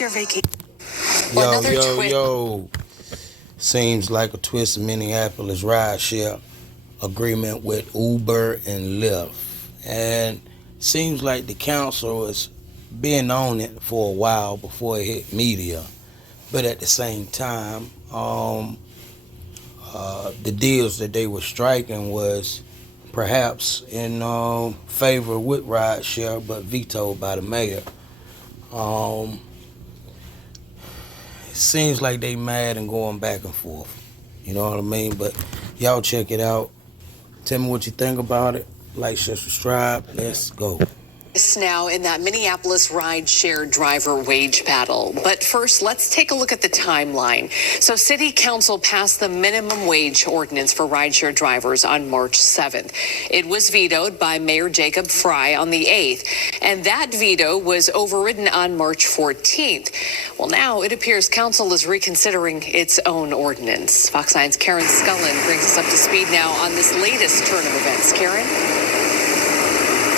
Your vacation. Yo. Seems like a twist in Minneapolis rideshare agreement with Uber and Lyft. And seems like the council has been on it for a while before it hit media. But at the same time, the deals that they were striking was perhaps in favor with rideshare, but vetoed by the mayor. It seems like they mad and going back and forth. You know what I mean? But y'all check it out. Tell me what you think about it. Like, share, subscribe. Let's go. Now in that Minneapolis rideshare driver wage battle. But first, let's take a look at the timeline. So City Council passed the minimum wage ordinance for rideshare drivers on March 7th. It was vetoed by Mayor Jacob Fry on the 8th, and that veto was overridden on March 14th. Well, now it appears Council is reconsidering its own ordinance. Fox 9's Karen Scullen brings us up to speed now on this latest turn of events. Karen?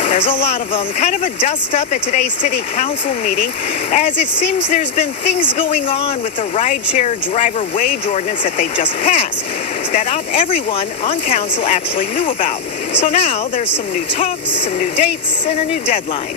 There's a lot of them. Kind of a dust-up at today's City Council meeting, as it seems there's been things going on with the rideshare driver wage ordinance that they just passed that not everyone on Council actually knew about. So now there's some new talks, some new dates, and a new deadline.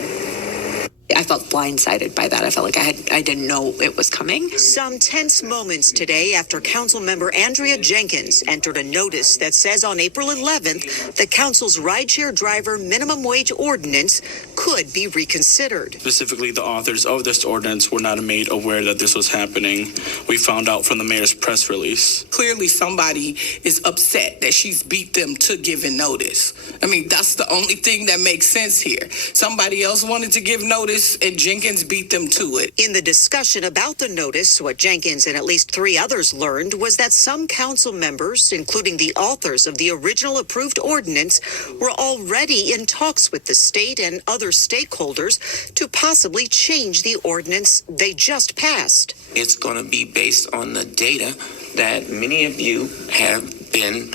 I felt blindsided by that. I felt like I didn't know it was coming. Some tense moments today after Council member Andrea Jenkins entered a notice that says on April 11th, the Council's rideshare driver minimum wage ordinance could be reconsidered. Specifically, the authors of this ordinance were not made aware that this was happening. We found out from the mayor's press release. Clearly, somebody is upset that she's beat them to giving notice. I mean, that's the only thing that makes sense here. Somebody else wanted to give notice, and Jenkins beat them to it. In the discussion about the notice, what Jenkins and at least 3 others learned was that some council members, including the authors of the original approved ordinance, were already in talks with the state and other stakeholders to possibly change the ordinance they just passed. It's going to be based on the data that many of you have been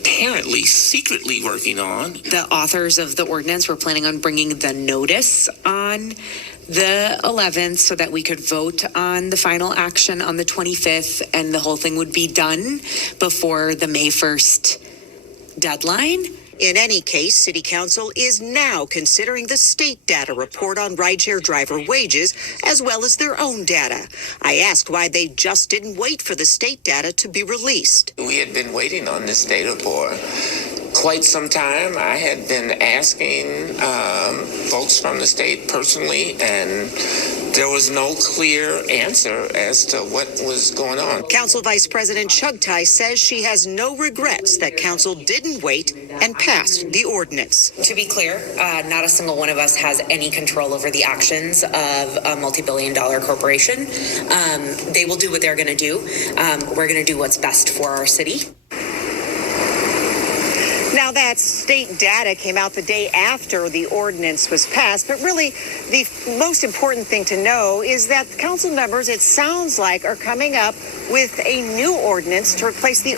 apparently secretly working on. The authors of the ordinance were planning on bringing the notice on the 11th so that we could vote on the final action on the 25th, and the whole thing would be done before the May 1st deadline. In any case, City Council is now considering the state data report on rideshare driver wages, as well as their own data. I asked why they just didn't wait for the state data to be released. We had been waiting on this data for quite some time. I had been asking folks from the state personally, and there was no clear answer as to what was going on. Council Vice President Chugtai says she has no regrets that Council didn't wait and passed the ordinance. To be clear, not a single one of us has any control over the actions of a multi-billion-dollar corporation. They will do what they're going to do. We're going to do what's best for our city. Now, that state data came out the day after the ordinance was passed, but really the most important thing to know is that the council members, it sounds like, are coming up with a new ordinance to replace the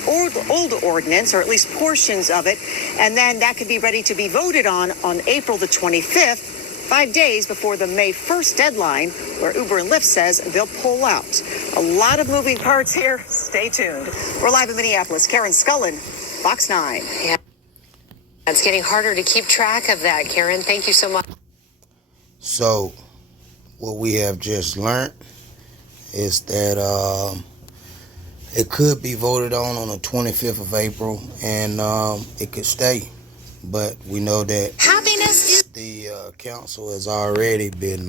old ordinance, or at least portions of it, and then that could be ready to be voted on April the 25th, 5 days before the May 1st deadline, where Uber and Lyft says they'll pull out. A lot of moving parts here. Stay tuned. We're live in Minneapolis. Karen Scullen, Fox 9. Yeah. It's getting harder to keep track of that, Karen. Thank you so much. So, what we have just learned is that it could be voted on the 25th of April, and it could stay. But we know that the council has already been,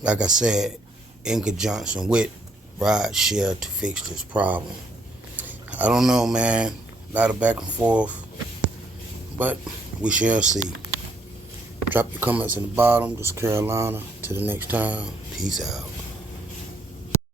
like I said, in conjunction with Rideshare to fix this problem. I don't know, man. A lot of back and forth. But we shall see. Drop your comments in the bottom. This is Carolina. Till the next time. Peace out.